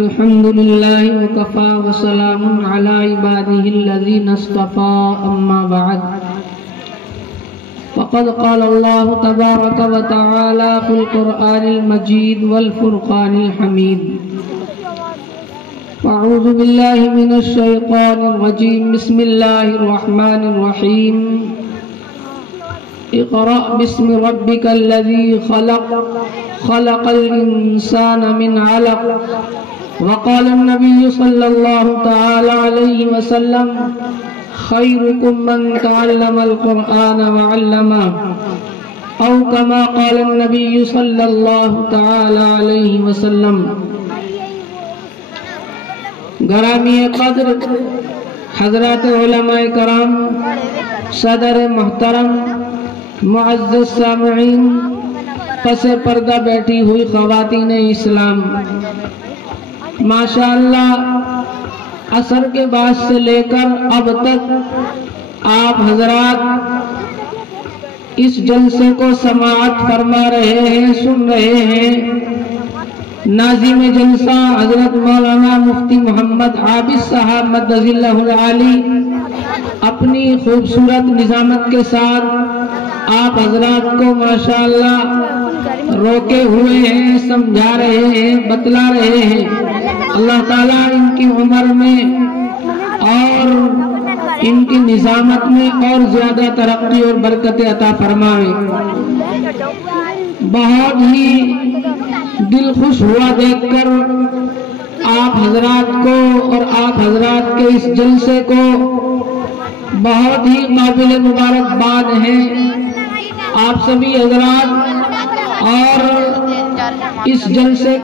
الحمد لله وكفى وسلام على عباده الذين اصطفى أما بعد فقد قال الله تبارك وتعالى في القرآن المجيد والفرقان الحميد أعوذ بالله من الشيطان الرجيم بسم الله الرحمن الرحيم اقرأ باسم ربك الذي خلق خلق الإنسان من علق وقال النبي صلى الله تعالى عليه وسلم خيركم من تعلم القرآن وعلمه أو كما قال النبي صلى الله تعالى عليه وسلم. گرامی قدر حضرات علماء کرام، صدر محترم، معزز سامعین، پس پردہ بیٹھی ہوئی خواتین اسلام، ماشاءاللہ عصر کے بعد سے لے کر اب تک آپ حضرات اس جلسے کو سماعت فرما رہے ہیں، سن رہے ہیں. ناظم جلسہ حضرت مولانا مفتی محمد عابد صاحب مدظ اللہ العالی اپنی خوبصورت نظامت کے ساتھ آپ حضرات کو ماشاءاللہ روکے ہوئے ہیں، سمجھا رہے ہیں، بتلا رہے ہیں. اللہ تعالیٰ ان کی عمر میں اور ان کی نظامت میں اور زیادہ ترقی اور برکت عطا فرمائے. بہت ہی دل خوش ہوا دیکھ کر آپ حضرات کو اور آپ حضرات کے اس جلسے کو. بہت ہی قابل مبارکباد ہے آپ سبھی حضرات اور اس جلسے